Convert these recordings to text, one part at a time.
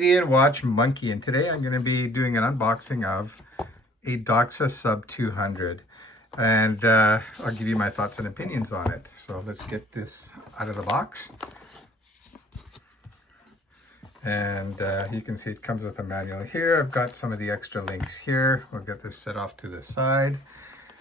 Canadian watch monkey, and today I'm going to be doing an unboxing of a Doxa Sub 200, and I'll give you my thoughts and opinions on it. So let's get this out of the box, and you can see it comes with a manual here. I've got some of the extra links here. We'll get this set off to the side.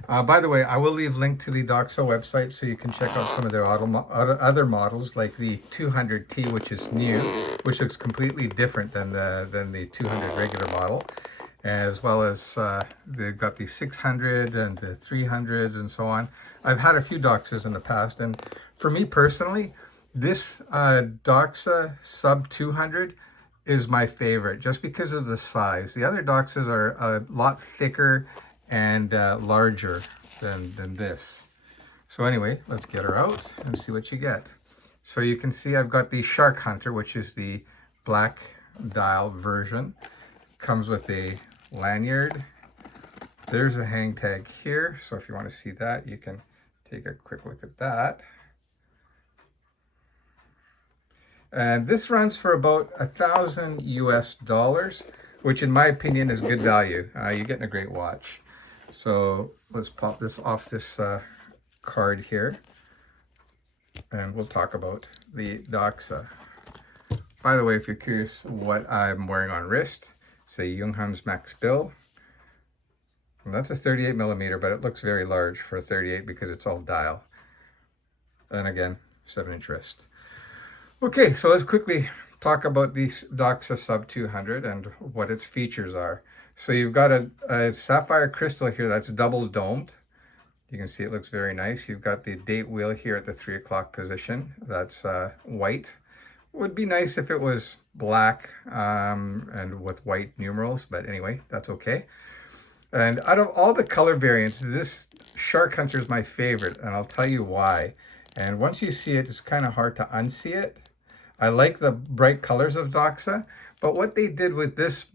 By the way, I will leave link to the Doxa website so you can check out some of their other models, like the 200T, which is new, which looks completely different than the 200 regular model, as well as they've got the 600 and the 300s and so on. I've had a few Doxas in the past, and for me personally, this Doxa Sub 200 is my favorite just because of the size. The other Doxas are a lot thicker and larger than this. So anyway, let's get her out and see what you get. So you can see I've got the Shark Hunter, which is the black dial version. Comes with a lanyard. There's a hang tag here. So if you want to see that, you can take a quick look at that. And this runs for about $1,000 US, which in my opinion is good value. You're getting a great watch. So let's pop this off this card here, and we'll talk about the Doxa. By the way, if you're curious what I'm wearing on wrist, it's a Junghans Max Bill. And that's a 38 millimeter, but it looks very large for a 38 because it's all dial. And again, 7-inch wrist. Okay, so let's quickly talk about the Doxa Sub 200 and what its features are. So you've got a sapphire crystal here that's double domed. You can see it looks very nice. You've got the date wheel here at the 3 o'clock position. That's white. Would be nice if it was black and with white numerals, but anyway, that's okay. And out of all the color variants, this Shark Hunter is my favorite, and I'll tell you why. And once you see it, it's kind of hard to unsee it. I like the bright colors of Doxa, but what they did with this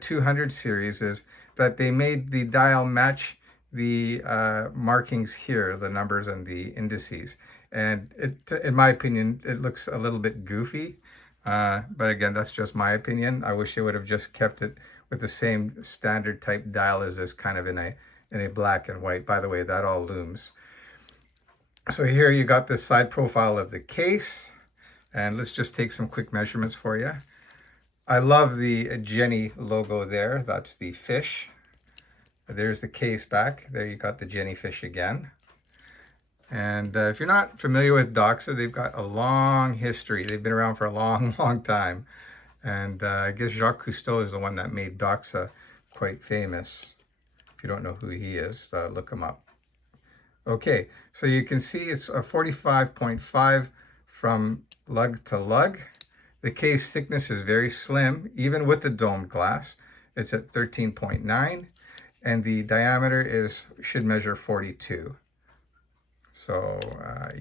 200 series is that they made the dial match the markings here, the numbers and the indices. And in my opinion, it looks a little bit goofy. But again, that's just my opinion. I wish they would have just kept it with the same standard type dial as this, kind of in a black and white. By the way, that all looms. So here you got the side profile of the case. And let's just take some quick measurements for you. I love the Jenny logo there. That's the fish. There's the case back. There you got the Jenny fish again. And if you're not familiar with Doxa, they've got a long history. They've been around for a long, long time. And I guess Jacques Cousteau is the one that made Doxa quite famous. If you don't know who he is, look him up. Okay, so you can see it's a 45.5 from lug to lug. The case thickness is very slim, even with the domed glass. It's at 13.9, and the diameter should measure 42. So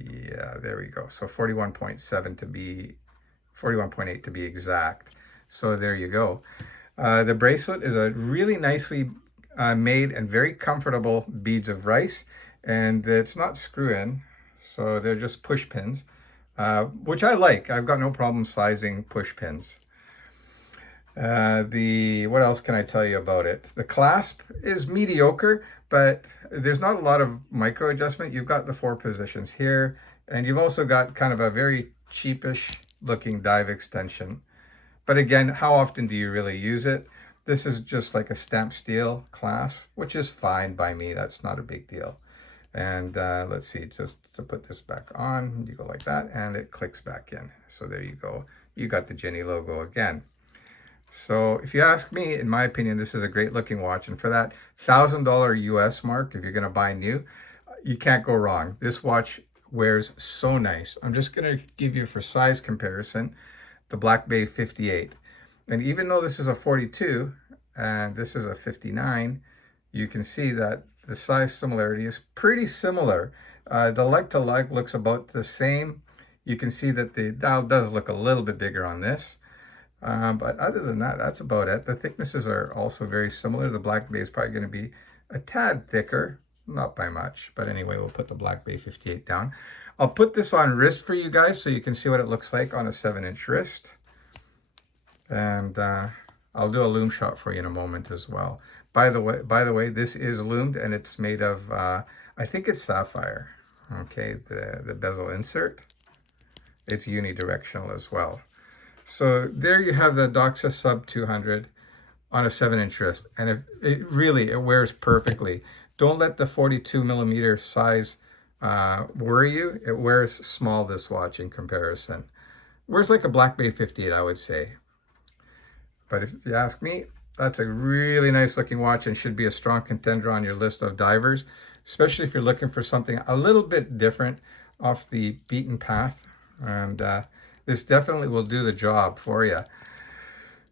yeah, there we go. So 41.7 to be, 41.8 to be exact. So there you go. The bracelet is a really nicely made and very comfortable beads of rice, and it's not screw-in, so they're just push pins. Which I like. I've got no problem sizing push pins. What else can I tell you about it? The clasp is mediocre, but there's not a lot of micro adjustment. You've got the 4 positions here, and you've also got kind of a very cheapish looking dive extension. But again, how often do you really use it? This is just like a stamped steel clasp, which is fine by me. That's not a big deal. And let's see, just to put this back on, you go like that, and it clicks back in. So there you go. You got the Jenny logo again. So if you ask me, in my opinion, this is a great looking watch. And for that $1,000 US mark, if you're going to buy new, you can't go wrong. This watch wears so nice. I'm just going to give you, for size comparison, the Black Bay 58. And even though this is a 42 and this is a 59, you can see that the size similarity is pretty similar. The leg to leg looks about the same. You can see that the dial does look a little bit bigger on this. But other than that, that's about it. The thicknesses are also very similar. The Black Bay is probably going to be a tad thicker, not by much. But anyway, we'll put the Black Bay 58 down. I'll put this on wrist for you guys so you can see what it looks like on a 7-inch wrist. And I'll do a lume shot for you in a moment as well. By the way, this is lumed and it's made of, I think it's sapphire. Okay, the bezel insert. It's unidirectional as well. So there you have the Doxa Sub 200 on a 7-inch wrist, and it really wears perfectly. Don't let the 42 millimeter size worry you. It wears small, this watch, in comparison. Wears like a Black Bay 58, I would say. But if you ask me, that's a really nice looking watch and should be a strong contender on your list of divers, especially if you're looking for something a little bit different off the beaten path. And this definitely will do the job for you.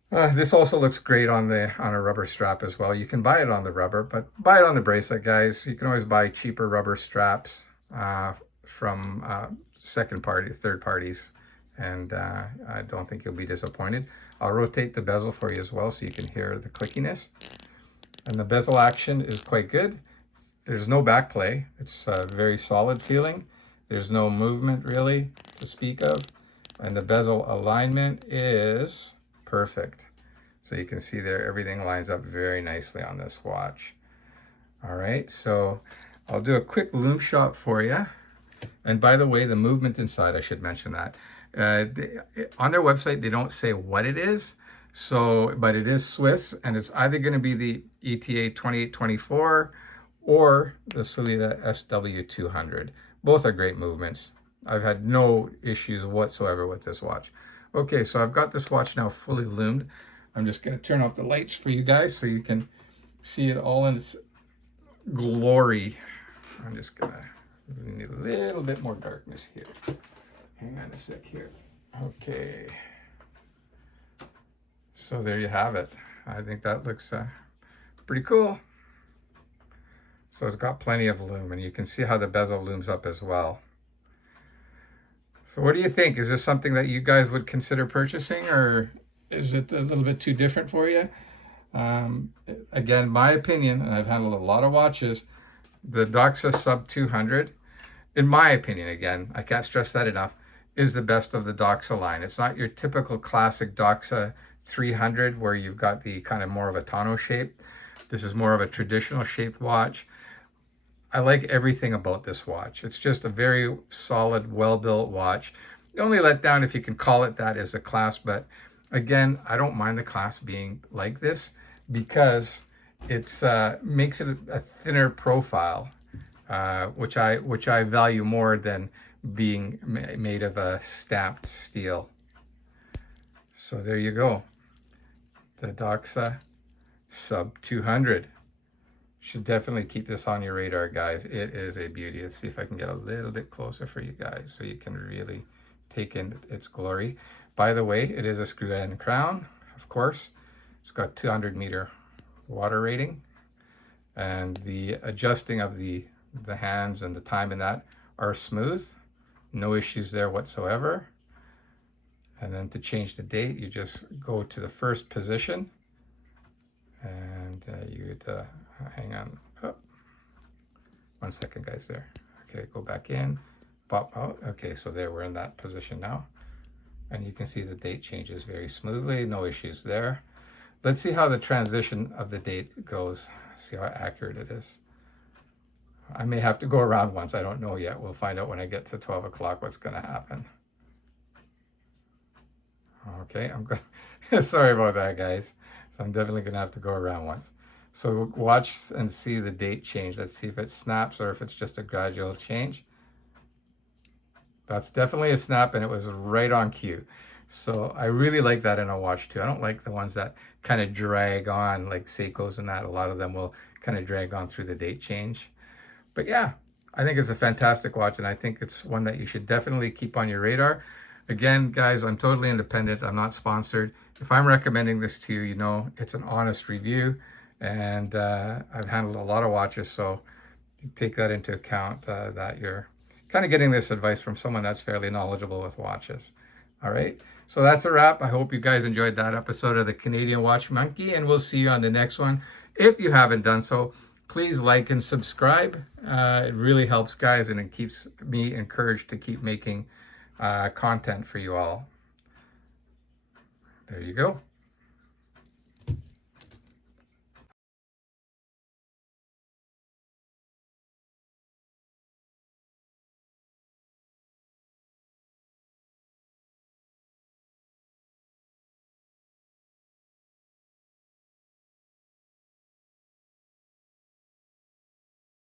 This also looks great on a rubber strap as well. You can buy it on the rubber, but buy it on the bracelet, guys. You can always buy cheaper rubber straps from third parties, and I don't think you'll be disappointed. I'll rotate the bezel for you as well so you can hear the clickiness. And the bezel action is quite good. There's no back play. It's very solid feeling. There's no movement really to speak of. And the bezel alignment is perfect. So you can see there, everything lines up very nicely on this watch. All right, so I'll do a quick lume shot for you. And by the way, the movement inside, I should mention that. On their website, they don't say what it is, but it is Swiss, and it's either going to be the ETA 2824 or the Sellita SW200. Both are great movements. I've had no issues whatsoever with this watch. Okay, so I've got this watch now fully lumed. I'm just going to turn off the lights for you guys so you can see it all in its glory. I'm just going to need a little bit more darkness here. Hang on a sec here. Okay. So there you have it. I think that looks pretty cool. So it's got plenty of lume, and you can see how the bezel looms up as well. So what do you think? Is this something that you guys would consider purchasing, or is it a little bit too different for you? Again, my opinion, and I've handled a lot of watches, the Doxa Sub 200, in my opinion, again, I can't stress that enough, is the best of the Doxa line. It's not your typical classic Doxa 300 where you've got the kind of more of a tonneau shape. This is more of a traditional shaped watch. I like everything about this watch. It's just a very solid, well-built watch. The only letdown, if you can call it that, is the clasp. But again, I don't mind the clasp being like this because it's makes it a thinner profile, which I value more than being made of a stamped steel. So there you go. The Doxa Sub 200. Should definitely keep this on your radar, guys. It is a beauty. Let's see if I can get a little bit closer for you guys so you can really take in its glory. By the way, it is a screw end crown, of course. It's got 200-meter water rating, and the adjusting of the hands and the time in that are smooth. No issues there whatsoever. And then to change the date, you just go to the first position, and you'd hang on. Oh, 1 second, guys. There. Okay, go back in, pop out. Okay, so there, we're in that position now, and you can see the date changes very smoothly. No issues there. Let's see how the transition of the date goes. See how accurate it is. I may have to go around once. I don't know yet. We'll find out when I get to 12 o'clock what's going to happen. Okay, I'm good. Sorry about that, guys. So I'm definitely going to have to go around once. So watch and see the date change. Let's see if it snaps or if it's just a gradual change. That's definitely a snap, and it was right on cue. So I really like that in a watch too. I don't like the ones that kind of drag on, like Seiko's and that. A lot of them will kind of drag on through the date change. But yeah, I think it's a fantastic watch, and I think it's one that you should definitely keep on your radar. Again, guys, I'm totally independent. I'm not sponsored. If I'm recommending this to you, you know, it's an honest review, and I've handled a lot of watches, so take that into account, that you're kind of getting this advice from someone that's fairly knowledgeable with watches. All right, so that's a wrap. I hope you guys enjoyed that episode of the Canadian Watch Monkey, and we'll see you on the next one. If you haven't done so, please like and subscribe. It really helps, guys, and it keeps me encouraged to keep making content for you all. There you go.